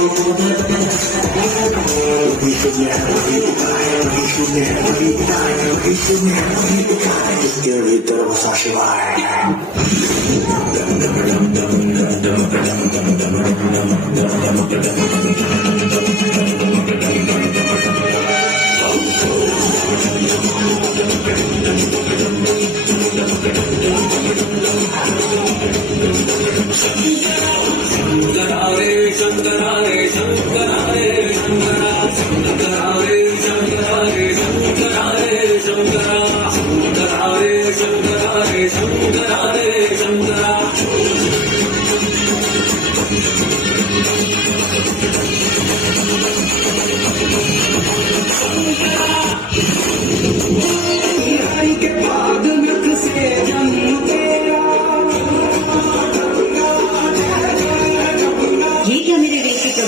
We should never be quiet. We should never be quiet. We should never be quiet. Scary little Sashivai. Shankara Hare Shankara Hare Shankara